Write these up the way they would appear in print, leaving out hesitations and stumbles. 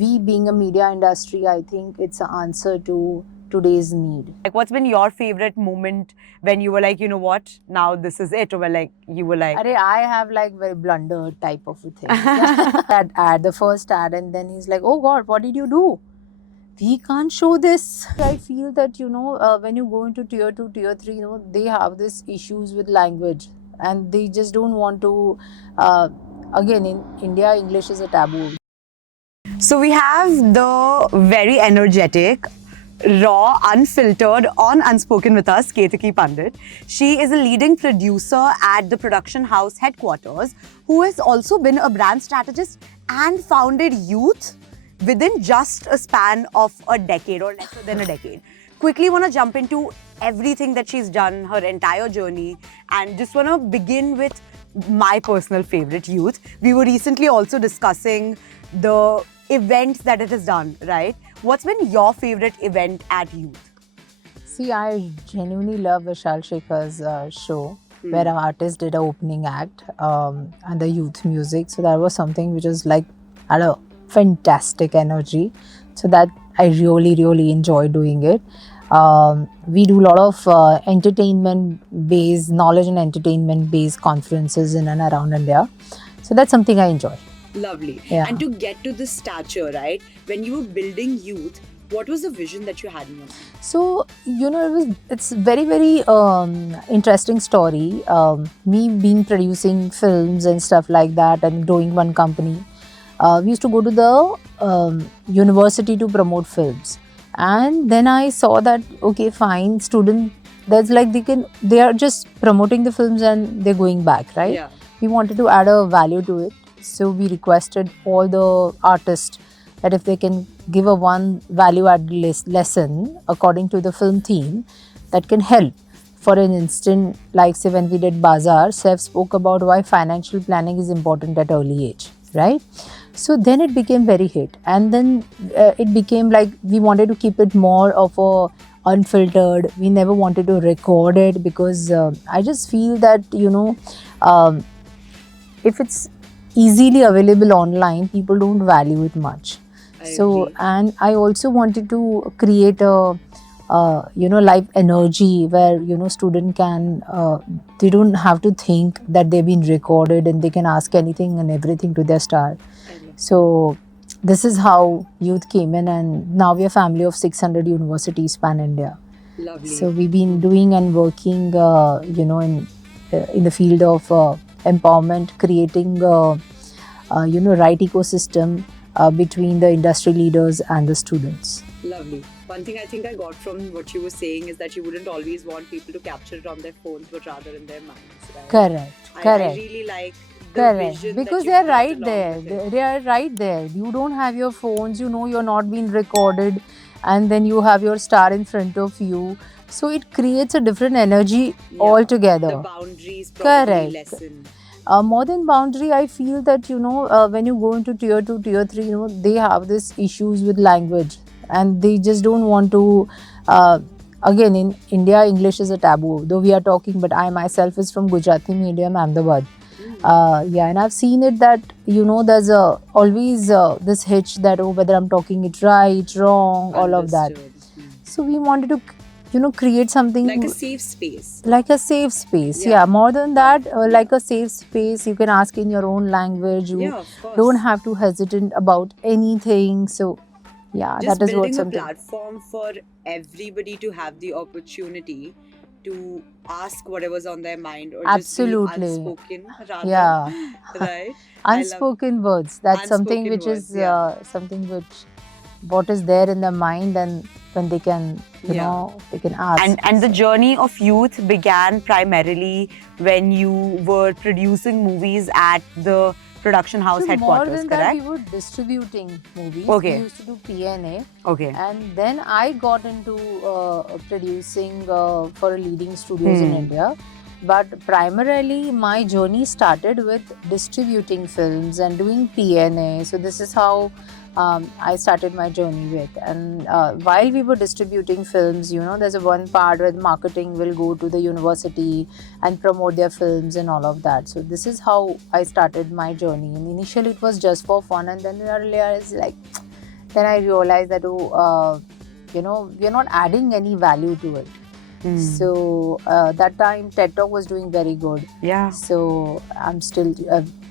we being a media industry, I think it's an answer to today's need. Like, what's been your favorite moment when you were like, you know what, now this is it, or like you were like, I have like very blunder type of a thing. That ad, the first ad, and then he's like, "Oh God, what did you do? We can't show this." I feel that when you go into tier 2, tier 3, they have this issues with language, and they just don't want to. Again, in India, English is a taboo. So we have the very energetic, raw, unfiltered, on Unspoken with us, Ketaki Pandit. She is a leading producer at the production house headquarters, who has also been a brand strategist and founded Youth within just a span of a decade or lesser than a decade. Quickly want to jump into everything that she's done, her entire journey, and just want to begin with my personal favorite, Youth. We were recently also discussing the events that it has done, right? What's been your favorite event at Youth? See, I genuinely love Vishal Shekhar's show, where an artist did an opening act and the youth music. So that was something which was like had a fantastic energy. So that I really, really enjoy doing it. We do a lot of entertainment-based, knowledge and entertainment-based conferences in and around India. So that's something I enjoy. Lovely. Yeah. And to get to this stature, right? When you were building Youth, what was the vision that you had in your mind? So it's very, very interesting story. Me being producing films and stuff like that, and growing one company. We used to go to the university to promote films, and then I saw that okay, fine, student. That's like they are just promoting the films and they're going back, right? Yeah. We wanted to add a value to it, so we requested all the artists that if they can give a one value added lesson according to the film theme that can help. For an instant, like say when we did Bazaar, Seth spoke about why financial planning is important at early age, right? So then it became very hit, and then it became like we wanted to keep it more of a unfiltered. We never wanted to record it because I just feel that um, if it's easily available online, people don't value it much. So, and I also wanted to create a live energy where student can they don't have to think that they've been recorded and they can ask anything and everything to their star. So this is how Youth came in, and now we are a family of 600 universities pan India. Lovely. So we've been doing and working in the field of empowerment, creating right ecosystem between the industry leaders and the students. Lovely. One thing I think I got from what you were saying is that you wouldn't always want people to capture it on their phones, but rather in their minds, right? Correct. I really like the Correct. vision Because that they are you brought right along there. with it. They are right there. You don't have your phones, you're not being recorded, and then you have your star in front of you. So it creates a different energy altogether. The boundaries probably Correct. lessen. More than boundary, I feel that when you go into tier 2, tier 3, they have this issues with language, and they just don't want to. Again, in India, English is a taboo. Though we are talking, but I myself is from Gujarati medium, Ahmedabad. And I've seen it that there's always this hitch that whether I'm talking it right, wrong, all of that. So we wanted to create something like a safe space. Yeah, more than that, like a safe space. You can ask in your own language. You of course. don't have to hesitate about anything. So yeah, Just that is what building a something. platform for everybody to have the opportunity to ask whatever's on their mind, or Absolutely. just be unspoken rather. Yeah. Right. Unspoken words. That's something Unspoken which words, is yeah. something which what is there in their mind, and when they can they can ask. And the journey of Youth began primarily when you were producing movies at the production house So headquarters, more than correct? that, we were distributing movies. Okay. We used to do PNA. Okay. And then I got into producing for leading studios in India. But primarily, my journey started with distributing films and doing PNA. So this is how I started my journey with. And while we were distributing films, there's a one part where the marketing will go to the university and promote their films and all of that. So this is how I started my journey. And initially, it was just for fun, and then I realized like then I realized that we're not adding any value to it. So that time TED Talk was doing very good. Yeah. So I'm still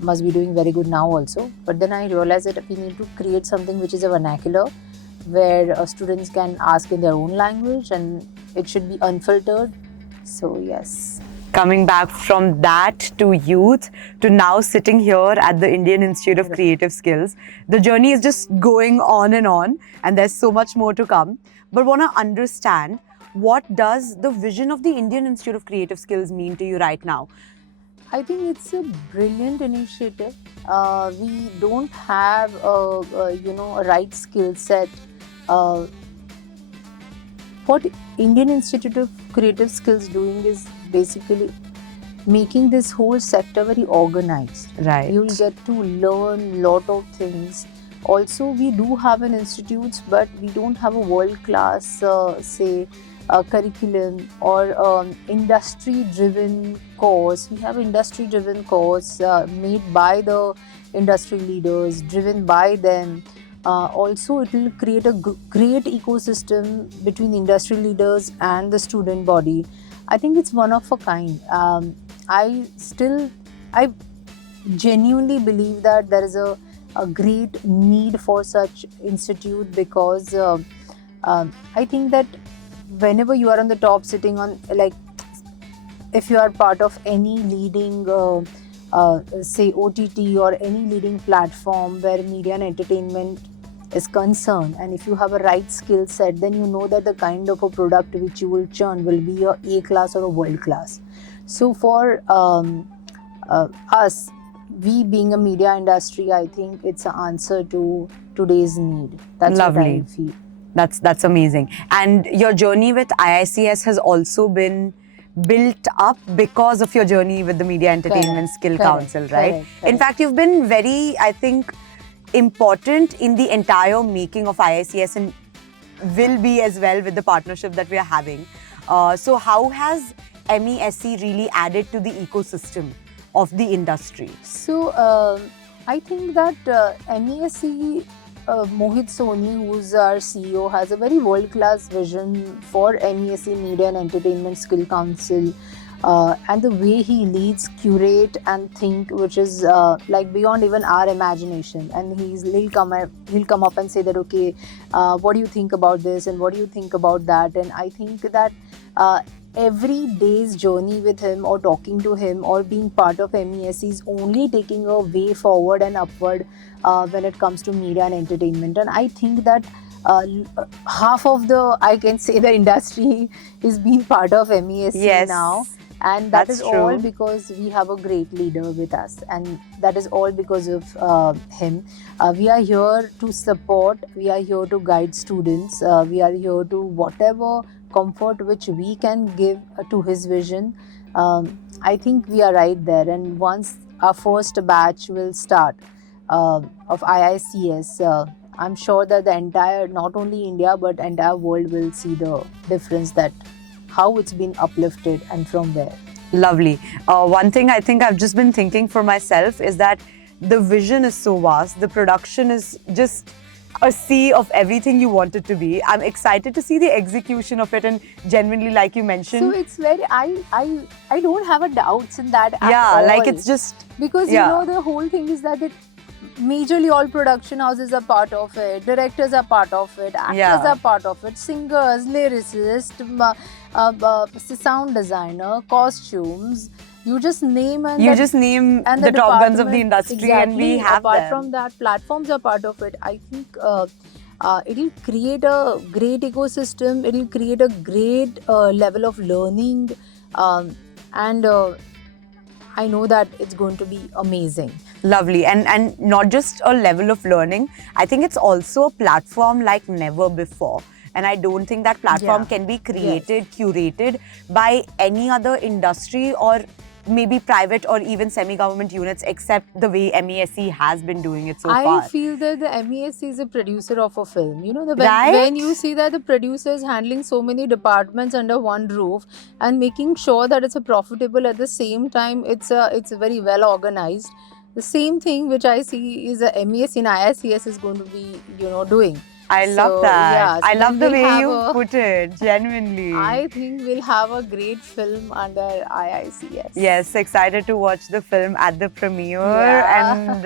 must be doing very good now also. But then I realized that we need to create something which is a vernacular, where students can ask in their own language, and it should be unfiltered. So yes. Coming back from that to youth to now sitting here at the Indian Institute of Creative Skills, the journey is just going on, and there's so much more to come. But want to understand, what does the vision of the Indian Institute of Creative Skills mean to you right now? I think it's a brilliant initiative. We don't have a right skill set. What Indian Institute of Creative Skills doing is basically making this whole sector very organized. Right. You'll get to learn lot of things. Also, we do have an institute, but we don't have a world-class, curriculum or industry-driven course. We have industry-driven course made by the industry leaders, driven by them. Also, it will create a great ecosystem between industry leaders and the student body. I think it's one of a kind. I genuinely believe that there is a great need for such institute, because I think that whenever you are on the top, sitting on, like, if you are part of any leading say OTT or any leading platform where media and entertainment is concerned, and if you have a right skill set, then you know that the kind of a product which you will churn will be a class or a world class. So for us, we being a media industry, I think it's an answer to today's need. That's Lovely. what I feel. That's amazing. And your journey with IICS has also been built up because of your journey with the Media Entertainment Skill Council, right? In fact, you've been very, I think, important in the entire making of IICS, and will be as well with the partnership that we are having. So how has MESC really added to the ecosystem of the industry? So I think that MESC, Mohit Soni, who's our CEO, has a very world-class vision for MESC Media and Entertainment Skill Council, and the way he leads, curate and think, which is like beyond even our imagination. And he'll come up and say that, okay, what do you think about this, and what do you think about that? And I think that every day's journey with him, or talking to him, or being part of MESC is only taking a way forward and upward when it comes to media and entertainment. And I think that half of the industry is being part of MESC now. And that is all because we have a great leader with us, and that is all because of him. We are here to support, we are here to guide students, we are here to whatever comfort which we can give to his vision. I think we are right there, and once our first batch will start of IICS, I'm sure that the entire, not only India but entire world will see the difference, that how it's been uplifted and from where. Lovely. One thing I think I've just been thinking for myself is that the vision is so vast, the production is just a sea of everything you want it to be. I'm excited to see the execution of it, and genuinely, like you mentioned. So it's very, I don't have a doubts in that at all. Yeah, like it's just, because you know, the whole thing is that majorly all production houses are part of it, directors are part of it, actors are part of it, singers, lyricists, sound designer, costumes. You just name and the top guns of the industry, and we have apart them. from that, platforms are part of it. I think it'll create a great ecosystem. It'll create a great level of learning, and I know that it's going to be amazing. Lovely. And not just a level of learning, I think it's also a platform like never before. And I don't think that platform can be created, curated by any other industry or maybe private or even semi-government units, except the way MESC has been doing it so far. I feel that the MESC is a producer of a film. You know, when you see that the producer is handling so many departments under one roof and making sure that it's a profitable, at the same time it's very well organized. the same thing which I see is a MES in IICS is going to be, doing. I love So, that. yeah, I so love then the we'll way have you a- put it, genuinely. I think we'll have a great film under IICS. Yes, excited to watch the film at the premiere Yeah. and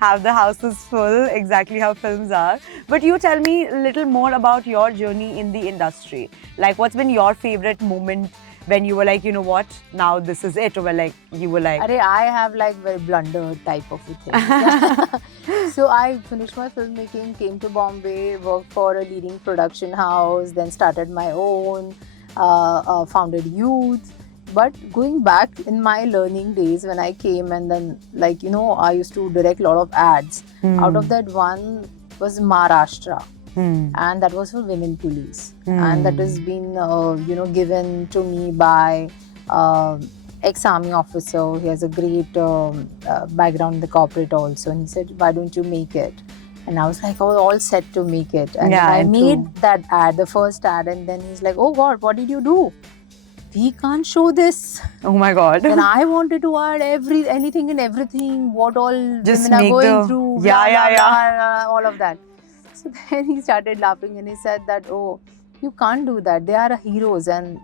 have the houses full, exactly how films are. But you tell me a little more about your journey in the industry. Like, what's been your favorite moment when you were like, you know what, now this is it? Or like, you were like, Arey, I have like very blunder type of a thing. So I finished my filmmaking, came to Bombay, worked for a leading production house, then started my own, founded Youth. But going back in my learning days when I came and then I used to direct a lot of ads. Out of that one was Maharashtra. And that was for women police, and that has been given to me by ex-army officer. He has a great background in the corporate also, and he said, why don't you make it? And I was like, oh, all set to make it. And Yeah, I true. made that ad, the first ad, and then he's like, oh God, what did you do? We can't show this. oh my God. Then I wanted to add anything and everything, what all Just women are make going the- through, Yeah, blah, yeah, blah, yeah. blah, blah, all of that. So then he started laughing and he said that, oh, you can't do that. They are heroes, and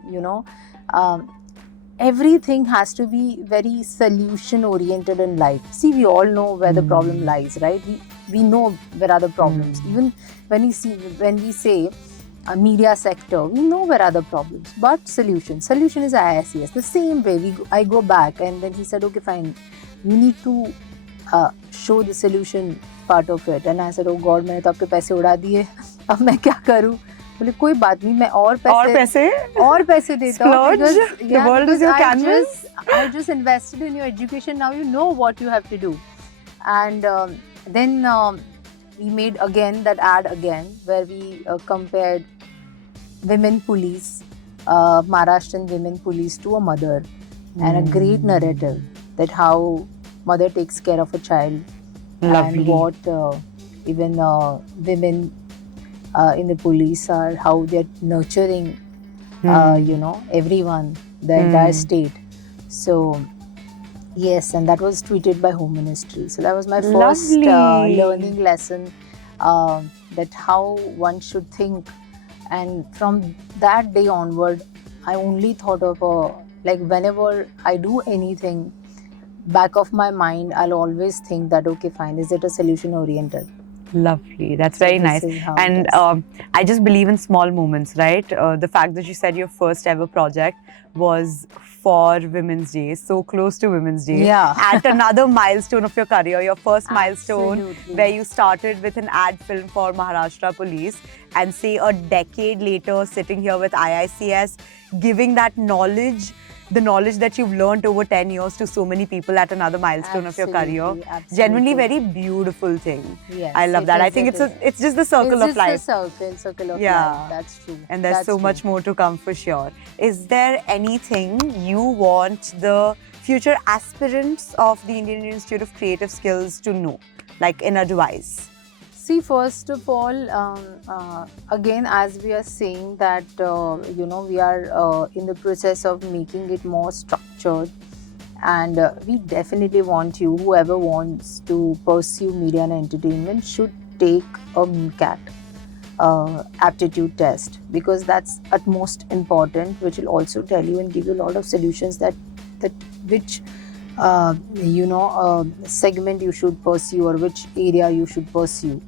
everything has to be very solution oriented in life. See, we all know where the problem lies, right? We know where are the problems. Even when we say media sector, we know where are the problems, but solution is IICS. The same way I go back, and then he said, okay, fine, you need to show the solution part of it. And I said, oh God, मैंने तो आपके पैसे उड़ा दिए, अब मैं क्या करूँ? बोले कोई बात नहीं, मैं और पैसे देता हूँ. Splurge? The world is your canvas. I just invested in your education. Now you know what you have to do. And then we made again that ad again, where we compared women police, Maharashtrian women police, to a mother, and a great narrative that how mother takes care of a child. Lovely. And what even women in the police are, how they're nurturing everyone, the entire state. So yes, and that was tweeted by Home Ministry. So that was my first Lovely. learning lesson, that how one should think. And from that day onward, I only thought of whenever I do anything, back of my mind, I'll always think that, okay, fine, is it a solution oriented? Lovely. That's So very this nice. is how And it is. I just believe in small moments, right? The fact that you said your first ever project was for Women's Day, so close to Women's Day. Yeah. At another milestone of your career, your first milestone, Absolutely. where you started with an ad film for Maharashtra Police, and say a decade later, sitting here with IICS, giving that knowledge, the knowledge that you've learned over 10 years to so many people at another milestone of your career. Absolutely. Genuinely very beautiful thing. Yes, I love it that. I is, think it it's just the circle it's of life. just a circle of Yeah. life. That's true. And there's That's so true. much more to come for sure. Is there anything you want the future aspirants of the Indian Institute of Creative Skills to know, like in advice? See, first of all, again, as we are saying that, we are in the process of making it more structured. And we definitely want you, whoever wants to pursue media and entertainment, should take a MCAT aptitude test, because that's utmost important, which will also tell you and give you a lot of solutions that which segment you should pursue, or which area you should pursue,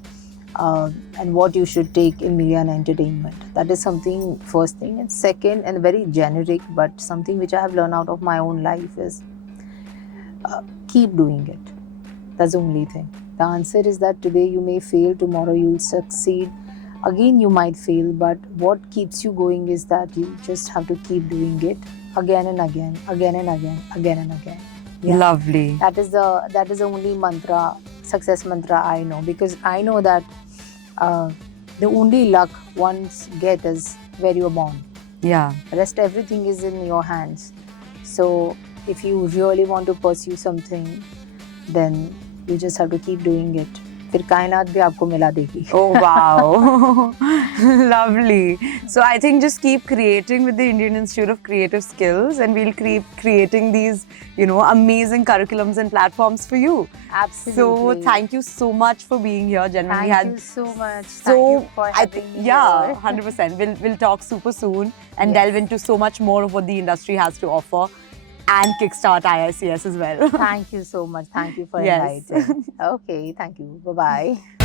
and what you should take in media and entertainment. That is something, first thing. And second, and very generic, but something which I have learned out of my own life, is keep doing it. That's the only thing. The answer is that today you may fail, tomorrow you will succeed. Again, you might fail, but what keeps you going is that you just have to keep doing it again and again, again and again, again and again. Yeah. Lovely. That is the only mantra, success mantra I know, because I know that the only luck one's get is where you are born. Yeah. Rest everything is in your hands. So if you really want to pursue something, then you just have to keep doing it. फिर कायनात भी आपको मिला देगी. Oh wow, lovely. So I think just keep creating with the Indian Institute of Creative Skills, and we'll keep creating these, amazing curriculums and platforms for you. Absolutely. So thank you so much for being here. Genuinely, Thank you so much. So Thank you for having me yeah, here. 100%. We'll talk super soon and Yes. delve into so much more of what the industry has to offer, and kickstart IICS as well. Thank you so much. Thank you for Yes. inviting. Okay, thank you. Bye-bye.